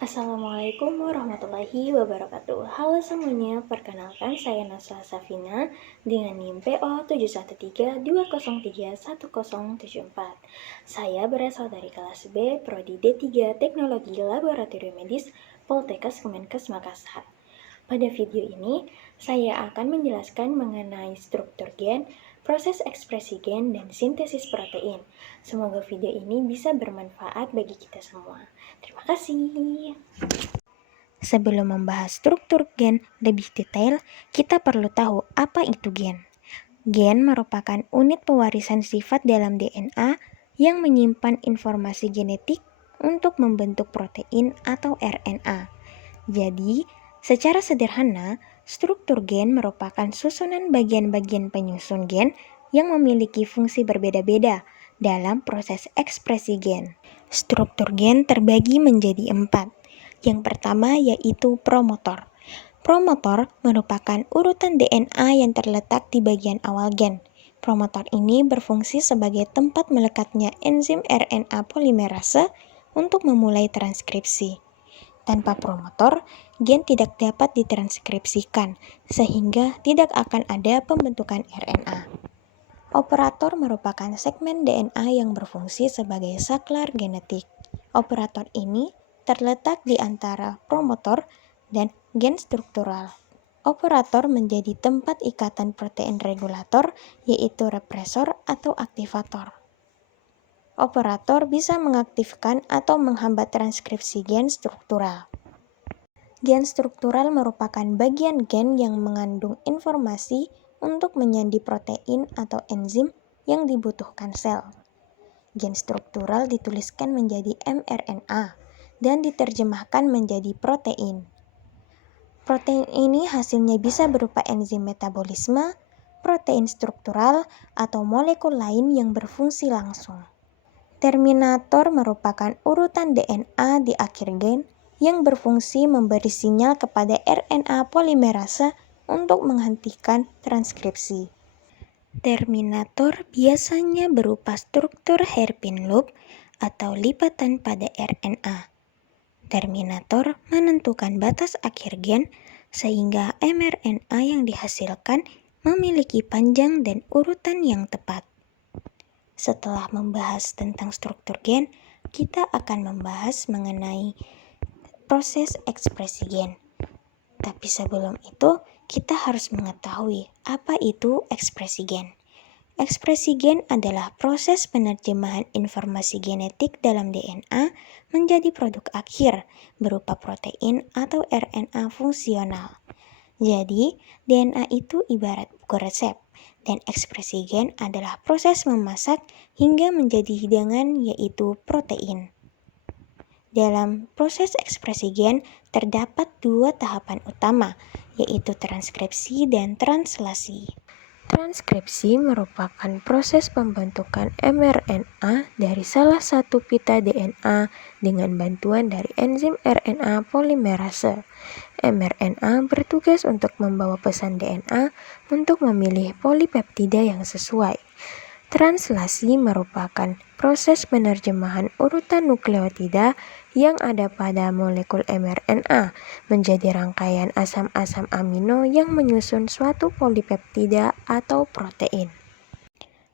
Assalamualaikum warahmatullahi wabarakatuh. Halo semuanya, perkenalkan saya Nasla Safina dengan NIM PO 713203104. Saya berasal dari kelas B, Prodi D3 Teknologi Laboratorium Medis, Poltekkes Kemenkes Makassar. Pada video ini, saya akan menjelaskan mengenai struktur gen, proses ekspresi gen, dan sintesis protein. Semoga video ini bisa bermanfaat bagi kita semua. Terima kasih. Sebelum membahas struktur gen lebih detail, kita perlu tahu apa itu gen. Gen merupakan unit pewarisan sifat dalam DNA yang menyimpan informasi genetik untuk membentuk protein atau RNA. Jadi, secara sederhana, struktur gen merupakan susunan bagian-bagian penyusun gen yang memiliki fungsi berbeda-beda dalam proses ekspresi gen. Struktur gen terbagi menjadi 4. Yang pertama yaitu promotor. Promotor merupakan urutan DNA yang terletak di bagian awal gen. Promotor ini berfungsi sebagai tempat melekatnya enzim RNA polimerase untuk memulai transkripsi. Tanpa promotor, gen tidak dapat ditranskripsikan, sehingga tidak akan ada pembentukan RNA. Operator merupakan segmen DNA yang berfungsi sebagai saklar genetik. Operator ini terletak di antara promotor dan gen struktural. Operator menjadi tempat ikatan protein regulator, yaitu represor atau aktivator. Operator bisa mengaktifkan atau menghambat transkripsi gen struktural. Gen struktural merupakan bagian gen yang mengandung informasi untuk menyandi protein atau enzim yang dibutuhkan sel. Gen struktural dituliskan menjadi mRNA dan diterjemahkan menjadi protein. Protein ini hasilnya bisa berupa enzim metabolisme, protein struktural, atau molekul lain yang berfungsi langsung. Terminator merupakan urutan DNA di akhir gen yang berfungsi memberi sinyal kepada RNA polimerase untuk menghentikan transkripsi. Terminator biasanya berupa struktur hairpin loop atau lipatan pada RNA. Terminator menentukan batas akhir gen sehingga mRNA yang dihasilkan memiliki panjang dan urutan yang tepat. Setelah membahas tentang struktur gen, kita akan membahas mengenai proses ekspresi gen. Tapi sebelum itu, kita harus mengetahui apa itu ekspresi gen. Ekspresi gen adalah proses penerjemahan informasi genetik dalam DNA menjadi produk akhir berupa protein atau RNA fungsional. Jadi, DNA itu ibarat buku resep, dan ekspresi gen adalah proses memasak hingga menjadi hidangan yaitu protein. Dalam proses ekspresi gen terdapat 2 tahapan utama, yaitu transkripsi dan translasi. Transkripsi merupakan proses pembentukan mRNA dari salah satu pita DNA dengan bantuan dari enzim RNA polimerase. mRNA bertugas untuk membawa pesan DNA untuk memilih polipeptida yang sesuai. Translasi merupakan proses penerjemahan urutan nukleotida yang ada pada molekul mRNA menjadi rangkaian asam-asam amino yang menyusun suatu polipeptida atau protein.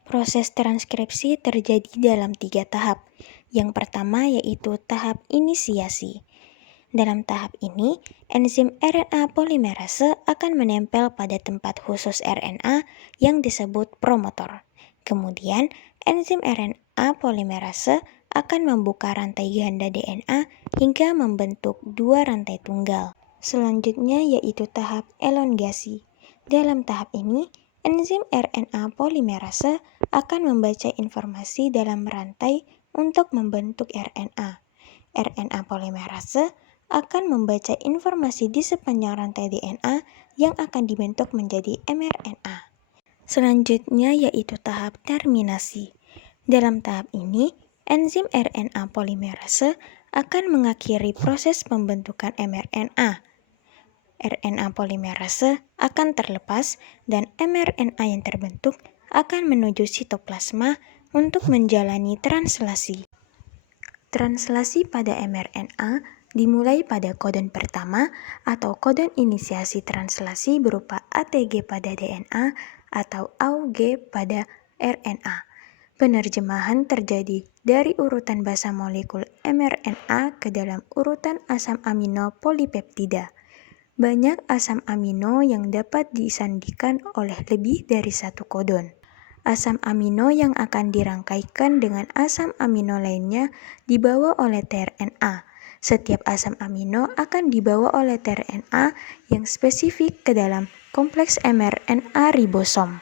Proses transkripsi terjadi dalam 3 tahap. Yang pertama yaitu tahap inisiasi. Dalam tahap ini, enzim RNA polimerase akan menempel pada tempat khusus RNA yang disebut promotor. Kemudian, enzim RNA polimerase akan membuka rantai ganda DNA hingga membentuk 2 rantai tunggal. Selanjutnya yaitu tahap elongasi. Dalam tahap ini, enzim RNA polimerase akan membaca informasi dalam rantai untuk membentuk RNA. RNA polimerase akan membaca informasi di sepanjang rantai DNA yang akan dibentuk menjadi mRNA. Selanjutnya yaitu tahap terminasi. Dalam tahap ini, enzim RNA polimerase akan mengakhiri proses pembentukan mRNA. RNA polimerase akan terlepas dan mRNA yang terbentuk akan menuju sitoplasma untuk menjalani translasi. Translasi pada mRNA dimulai pada kodon pertama atau kodon inisiasi translasi berupa ATG pada DNA atau AUG pada RNA. Penerjemahan terjadi dari urutan basa molekul mRNA ke dalam urutan asam amino polipeptida. Banyak asam amino yang dapat disandikan oleh lebih dari satu kodon. Asam amino yang akan dirangkaikan dengan asam amino lainnya dibawa oleh tRNA. Setiap asam amino akan dibawa oleh tRNA yang spesifik ke dalam kompleks mRNA ribosom.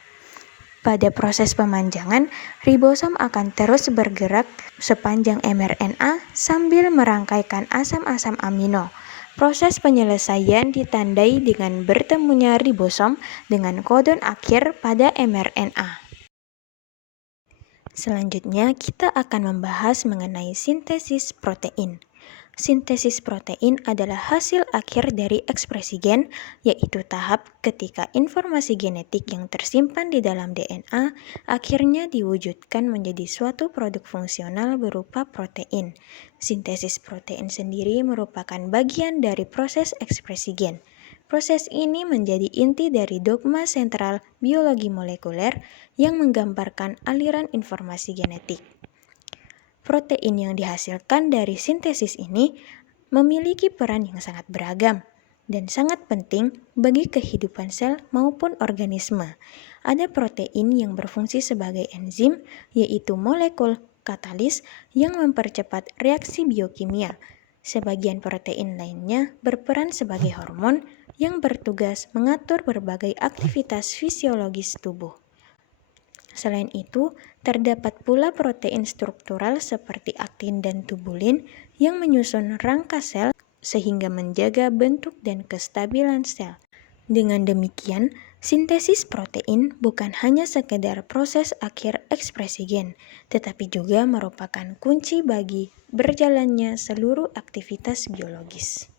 Pada proses pemanjangan, ribosom akan terus bergerak sepanjang mRNA sambil merangkaikan asam-asam amino. Proses penyelesaian ditandai dengan bertemunya ribosom dengan kodon akhir pada mRNA. Selanjutnya, kita akan membahas mengenai sintesis protein. Sintesis protein adalah hasil akhir dari ekspresi gen, yaitu tahap ketika informasi genetik yang tersimpan di dalam DNA akhirnya diwujudkan menjadi suatu produk fungsional berupa protein. Sintesis protein sendiri merupakan bagian dari proses ekspresi gen. Proses ini menjadi inti dari dogma sentral biologi molekuler yang menggambarkan aliran informasi genetik. Protein yang dihasilkan dari sintesis ini memiliki peran yang sangat beragam dan sangat penting bagi kehidupan sel maupun organisme. Ada protein yang berfungsi sebagai enzim, yaitu molekul katalis yang mempercepat reaksi biokimia. Sebagian protein lainnya berperan sebagai hormon yang bertugas mengatur berbagai aktivitas fisiologis tubuh. Selain itu, terdapat pula protein struktural seperti aktin dan tubulin yang menyusun rangka sel sehingga menjaga bentuk dan kestabilan sel. Dengan demikian, sintesis protein bukan hanya sekedar proses akhir ekspresi gen, tetapi juga merupakan kunci bagi berjalannya seluruh aktivitas biologis.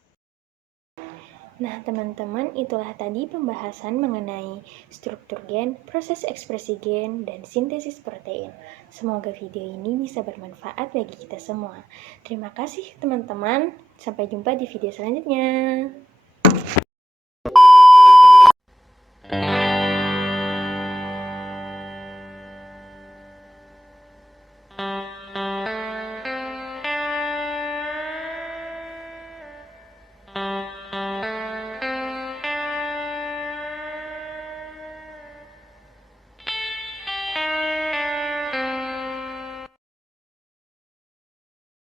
Nah, teman-teman, itulah tadi pembahasan mengenai struktur gen, proses ekspresi gen, dan sintesis protein. Semoga video ini bisa bermanfaat bagi kita semua. Terima kasih, teman-teman. Sampai jumpa di video selanjutnya.